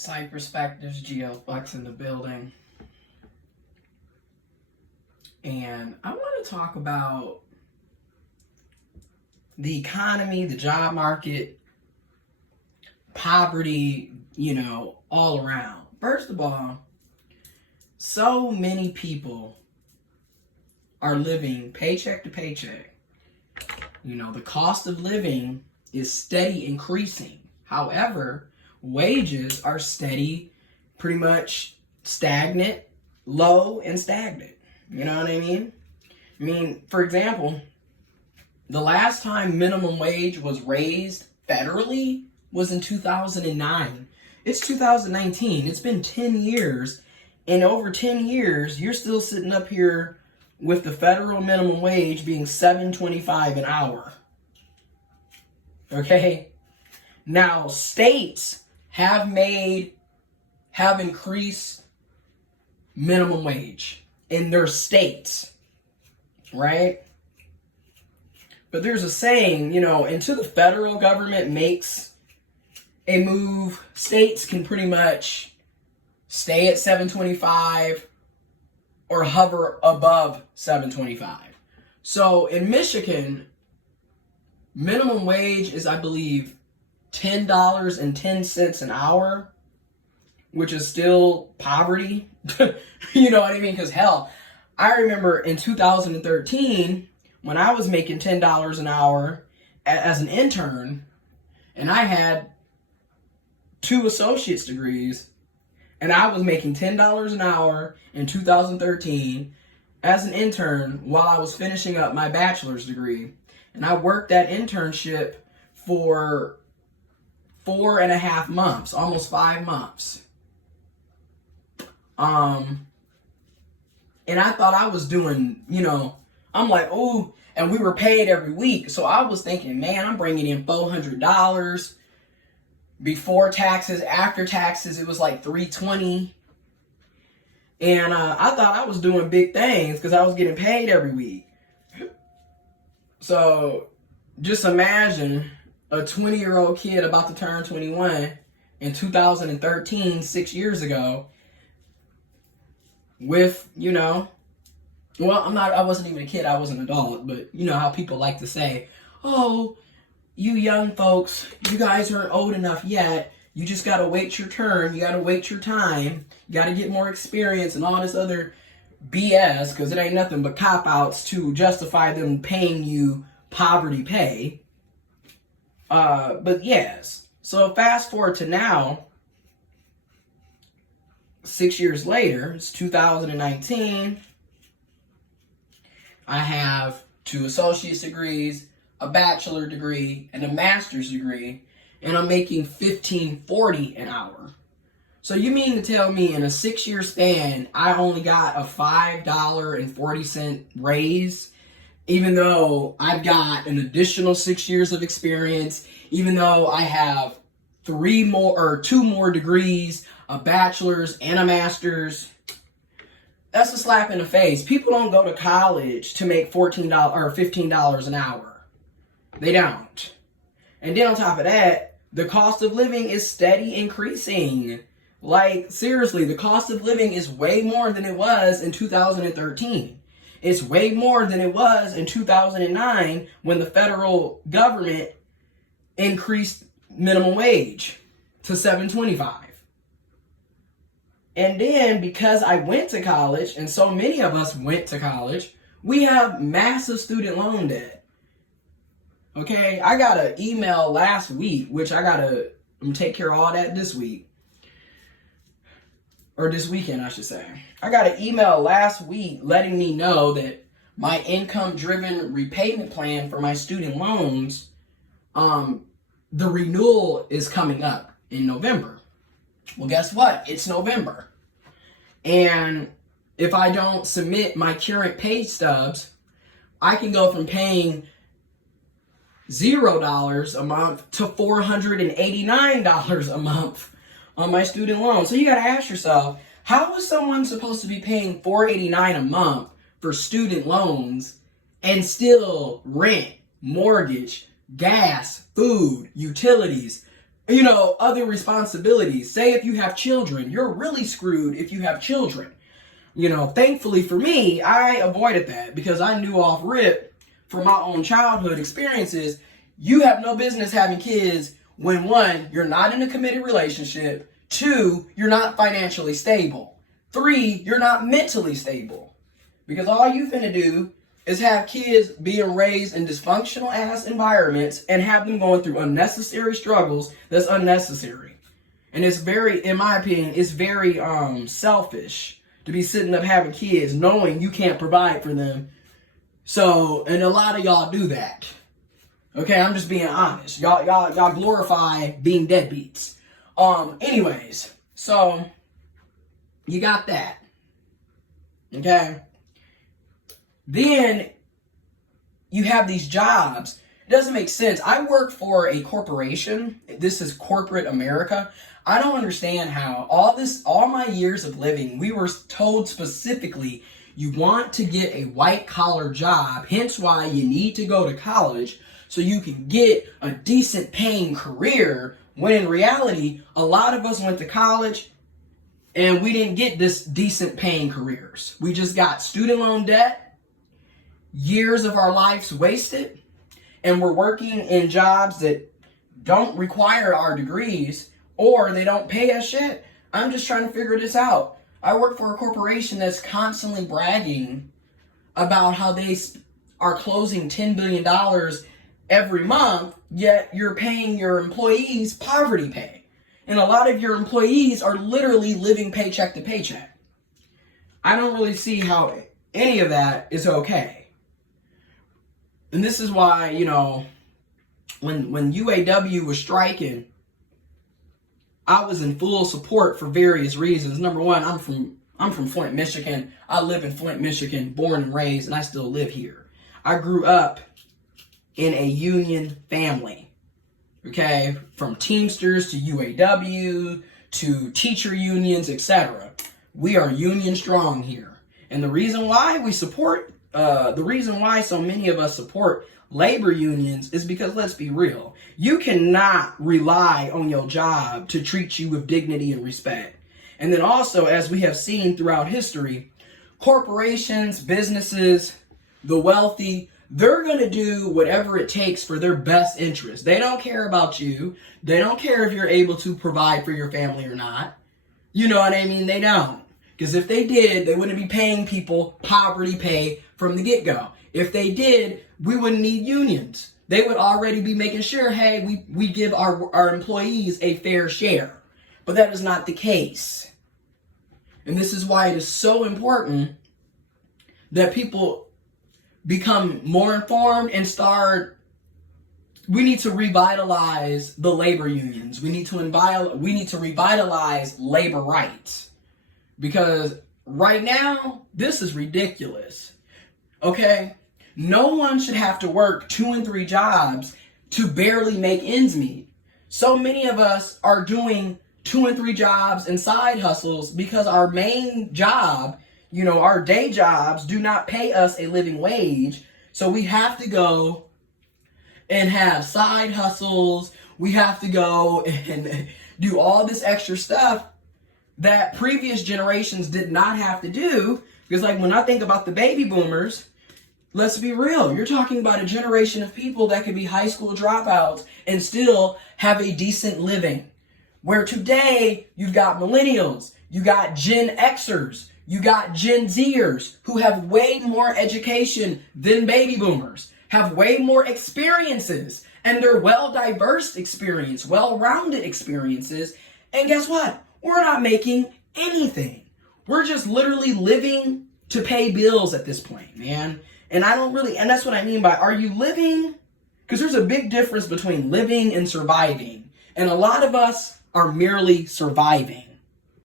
Site Perspectives, GeoFlex in the building. And I want to talk about the economy, the job market, poverty, all around. First of all, so many people are living paycheck to paycheck. The cost of living is steady increasing. However, wages are steady, pretty much stagnant, low and stagnant. You know what I mean? For example, the last time minimum wage was raised federally was in 2009. It's 2019. It's been 10 years. And over 10 years, you're still sitting up here with the federal minimum wage being $7.25 an hour. Okay? Now, states have increased minimum wage in their states, right? But there's a saying, until the federal government makes a move, states can pretty much stay at $7.25 or hover above $7.25. So in Michigan, minimum wage is, I believe, $10.10 an hour, which is still poverty. You know what I mean? Because hell, I remember in 2013 when I was making $10 an hour as an intern, and I had 2 associate's degrees, and I was making $10 an hour in 2013 as an intern while I was finishing up my bachelor's degree. And I worked that internship for 4.5 months, almost 5 months. And I thought I was doing, I'm like, oh, and we were paid every week. So I was thinking, man, I'm bringing in $400 before taxes. After taxes, it was like $320. And I thought I was doing big things because I was getting paid every week. So just imagine a 20-year-old kid about to turn 21 in 2013, 6 years ago, with, I wasn't even a kid, I was an adult, but you know how people like to say, oh, you young folks, you guys aren't old enough yet, you just gotta wait your turn, you gotta wait your time, you gotta get more experience and all this other BS, because it ain't nothing but cop-outs to justify them paying you poverty pay. But yes, so fast forward to now, 6 years later, it's 2019. I have 2 associate's degrees, a bachelor degree, and a master's degree, and I'm making $15.40 an hour. So you mean to tell me in a 6-year span, I only got a $5.40 raise, even though I've got an additional 6 years of experience, even though I have 2 more degrees, a bachelor's and a master's? That's a slap in the face. People don't go to college to make $14 or $15 an hour. They don't. And then on top of that, the cost of living is steady increasing. Like, seriously, the cost of living is way more than it was in 2013. It's way more than it was in 2009 when the federal government increased minimum wage to $7.25. And then because I went to college, and so many of us went to college, we have massive student loan debt. Okay, I got an email last week, which I'm gonna take care of all that this week. Or this weekend, I should say. I got an email last week letting me know that my income-driven repayment plan for my student loans, the renewal is coming up in November. Well, guess what? It's November. And if I don't submit my current pay stubs, I can go from paying $0 a month to $489 a month on my student loan. So you got to ask yourself, how is someone supposed to be paying $489 a month for student loans and still rent, mortgage, gas, food, utilities, other responsibilities. Say if you have children, you're really screwed if you have children. Thankfully for me, I avoided that because I knew off rip from my own childhood experiences, you have no business having kids when 1, you're not in a committed relationship, 2, you're not financially stable, 3, you're not mentally stable. Because all you finna do is have kids being raised in dysfunctional ass environments and have them going through unnecessary struggles that's unnecessary. And it's very, in my opinion, it's very selfish to be sitting up having kids knowing you can't provide for them. So, and a lot of y'all do that. Okay, I'm just being honest. Y'all glorify being deadbeats. Anyways, so you got that. Okay? Then you have these jobs. It doesn't make sense. I work for a corporation. This is corporate America. I don't understand how all my years of living, we were told specifically you want to get a white collar job, hence why you need to go to college so you can get a decent paying career, when in reality, a lot of us went to college and we didn't get this decent paying careers. We just got student loan debt, years of our lives wasted, and we're working in jobs that don't require our degrees or they don't pay us shit. I'm just trying to figure this out. I work for a corporation that's constantly bragging about how they are closing $10 billion every month, yet you're paying your employees poverty pay. And a lot of your employees are literally living paycheck to paycheck. I don't really see how any of that is okay. And this is why, when UAW was striking, I was in full support for various reasons. Number one, I'm from Flint, Michigan. I live in Flint, Michigan, born and raised, and I still live here. I grew up in a union family, okay? From Teamsters to UAW to teacher unions, etc. We are union strong here. And the reason why so many of us support labor unions is because, let's be real, you cannot rely on your job to treat you with dignity and respect. And then also, as we have seen throughout history, corporations, businesses, the wealthy, they're going to do whatever it takes for their best interest. They don't care about you. They don't care if you're able to provide for your family or not. You know what I mean? They don't. Because if they did, they wouldn't be paying people poverty pay from the get-go. If they did, we wouldn't need unions. They would already be making sure, hey, we give our employees a fair share. But that is not the case. And this is why it is so important that people become more informed and we need to revitalize the labor unions. We need to revitalize labor rights. Because right now, this is ridiculous. Okay? No one should have to work 2 and 3 jobs to barely make ends meet. So many of us are doing 2 and 3 jobs and side hustles because our main job, our day jobs do not pay us a living wage. So we have to go and have side hustles. We have to go and do all this extra stuff that previous generations did not have to do. Because when I think about the baby boomers, let's be real. You're talking about a generation of people that could be high school dropouts and still have a decent living. Where today, you've got millennials, you got Gen Xers, you got Gen Zers who have way more education than baby boomers, have way more experiences, and they're well-diverse experience, well-rounded experiences. And guess what? We're not making anything. We're just literally living to pay bills at this point, man. And and that's what I mean by, are you living? Because there's a big difference between living and surviving. And a lot of us are merely surviving.